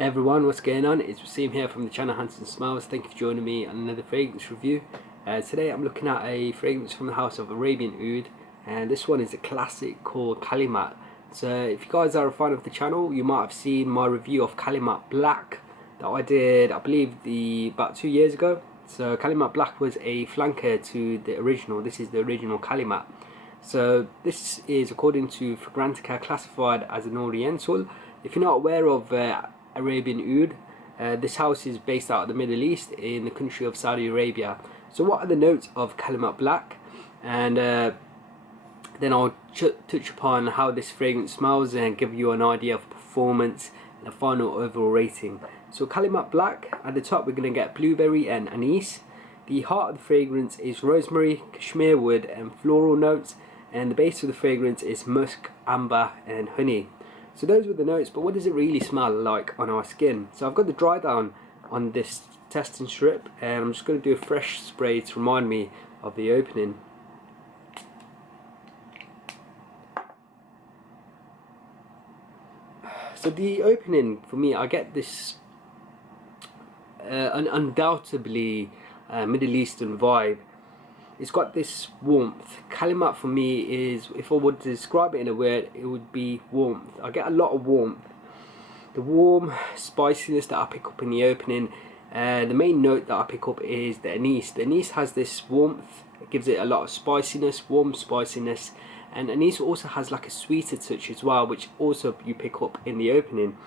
Hey everyone, what's going on? It's Waseem here from the channel Handsome Smiles. Thank you for joining me on another fragrance review. Today I'm looking at a fragrance from the house of Arabian Oud, and this one is a classic called Kalemat. So if you guys are a fan of the channel, you might have seen my review of Kalemat Black that I did, I believe, about 2 years ago. So Kalemat Black was a flanker to the original. This is the original Kalemat. So this is, according to Fragrantica, classified as an Oriental. If you're not aware of Arabian Oud, this house is based out of the Middle East in the country of Saudi Arabia. So what are the notes of Kalemat Black? And then I'll touch upon how this fragrance smells and give you an idea of performance and a final overall rating. So Kalemat Black, at the top we're going to get blueberry and anise. The heart of the fragrance is rosemary, cashmere wood and floral notes, and the base of the fragrance is musk, amber and honey. So those were the notes, but what does it really smell like on our skin? So I've got the dry down on this testing strip, and I'm just going to do a fresh spray to remind me of the opening. So the opening, for me, I get this undoubtedly Middle Eastern vibe. It's got this warmth. Kalemat for me is, if I would describe it in a word, it would be warmth. I get a lot of warmth. The warm spiciness that I pick up in the opening. The main note that I pick up is the anise. The anise has this warmth. It gives it a lot of spiciness, warm spiciness. And anise also has like a sweeter touch as well, which also you pick up in the opening.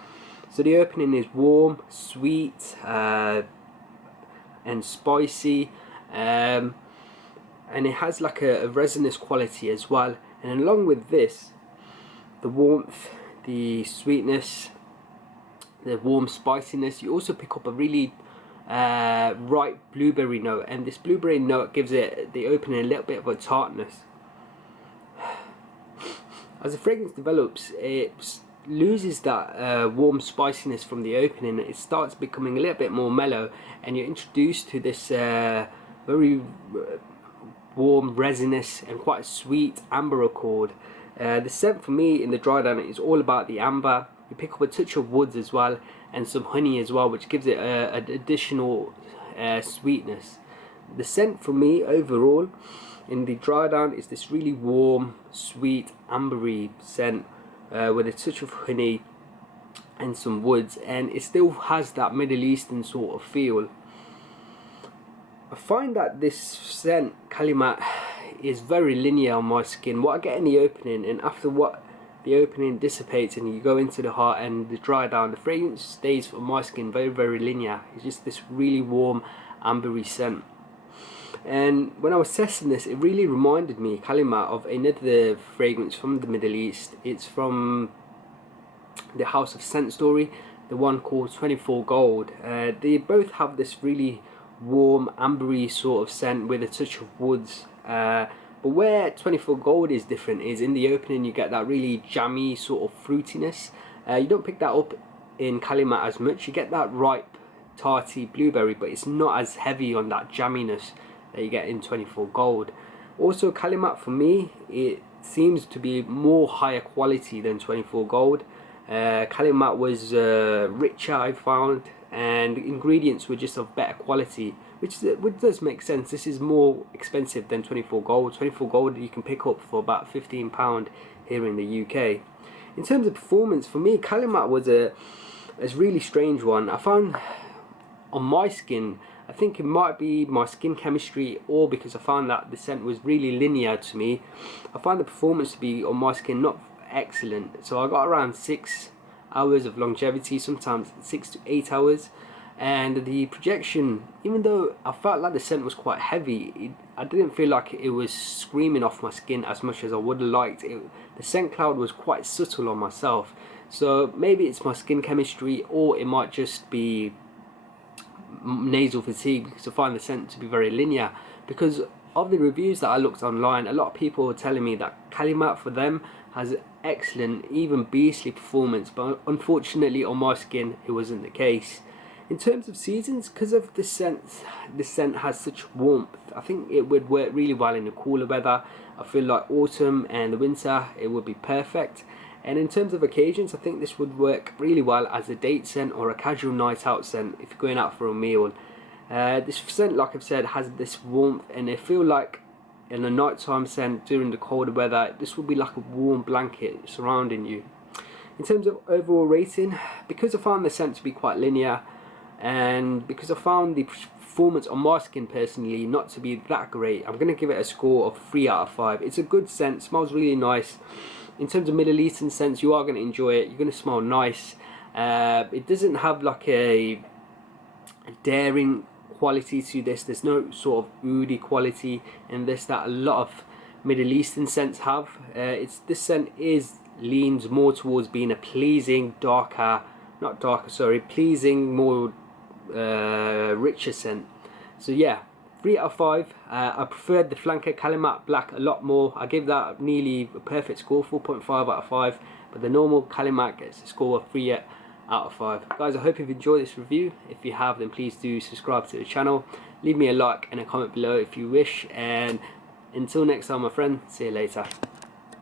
So the opening is warm, sweet, and spicy. And it has like a resinous quality as well, and along with this, the warmth, the sweetness, the warm spiciness, you also pick up a really ripe blueberry note, and this blueberry note gives it the opening a little bit of a tartness. As the fragrance develops, it loses that warm spiciness from the opening. It starts becoming a little bit more mellow, and you're introduced to this very warm, resinous and quite sweet amber accord. The scent for me in the dry down is all about the amber. You pick up a touch of woods as well, and some honey as well, which gives it an additional sweetness. The scent for me overall in the dry down is this really warm, sweet, ambery scent with a touch of honey and some woods, and it still has that Middle Eastern sort of feel. I find that this scent, Kalemat, is very linear on my skin. What I get in the opening, and after what the opening dissipates and you go into the heart and the dry down, the fragrance stays on my skin very linear. It's just this really warm, ambery scent. And when I was testing this, it really reminded me, Kalemat, of another fragrance from the Middle East. It's from the House of Scent Story, the one called 24 Gold. They both have this really warm, ambery sort of scent with a touch of woods. But where 24 Gold is different is in the opening you get that really jammy sort of fruitiness. You don't pick that up in Kalemat as much. You get that ripe, tarty blueberry, but it's not as heavy on that jamminess that you get in 24 Gold. Also, Kalemat for me, it seems to be more higher quality than 24 Gold. Kalemat was richer, I found, and the ingredients were just of better quality, which does make sense. This is more expensive than 24 Gold. 24 Gold you can pick up for about £15 here in the UK. In terms of performance, for me, Kalemat was a really strange one. I found on my skin, I think it might be my skin chemistry, or because I found that the scent was really linear to me, I found the performance to be on my skin not excellent. So I got around 6 hours of longevity, sometimes 6 to 8 hours, and the projection, even though I felt like the scent was quite heavy, I didn't feel like it was screaming off my skin as much as I would have liked. The scent cloud was quite subtle on myself, so maybe it's my skin chemistry, or it might just be nasal fatigue, because I find the scent to be very linear. Because of the reviews that I looked online, a lot of people were telling me that Kalemat for them has excellent, even beastly performance, but unfortunately on my skin it wasn't the case. In terms of seasons, because of the scent has such warmth, I think it would work really well in the cooler weather. I feel like autumn and the winter it would be perfect. And in terms of occasions, I think this would work really well as a date scent or a casual night out scent if you're going out for a meal. This scent, like I've said, has this warmth, and I feel like in a nighttime scent during the colder weather, this will be like a warm blanket surrounding you. In terms of overall rating, because I found the scent to be quite linear, and because I found the performance on my skin personally not to be that great, I'm going to give it a score of 3 out of 5. It's a good scent, smells really nice. In terms of Middle Eastern scents, you are going to enjoy it, you're going to smell nice. It doesn't have like a daring quality to this. There's no sort of oody quality in this that a lot of Middle Eastern scents have. This scent leans more towards being a pleasing, pleasing, more richer scent. So yeah, 3 out of 5. I preferred the Flanker Kalemat Black a lot more. I gave that nearly a perfect score, 4.5 out of 5. But the normal Kalemat gets a score of 3 out of 5. Guys, I hope you've enjoyed this review. If you have, then please do subscribe to the channel. Leave me a like and a comment below if you wish. And until next time, my friend, see you later.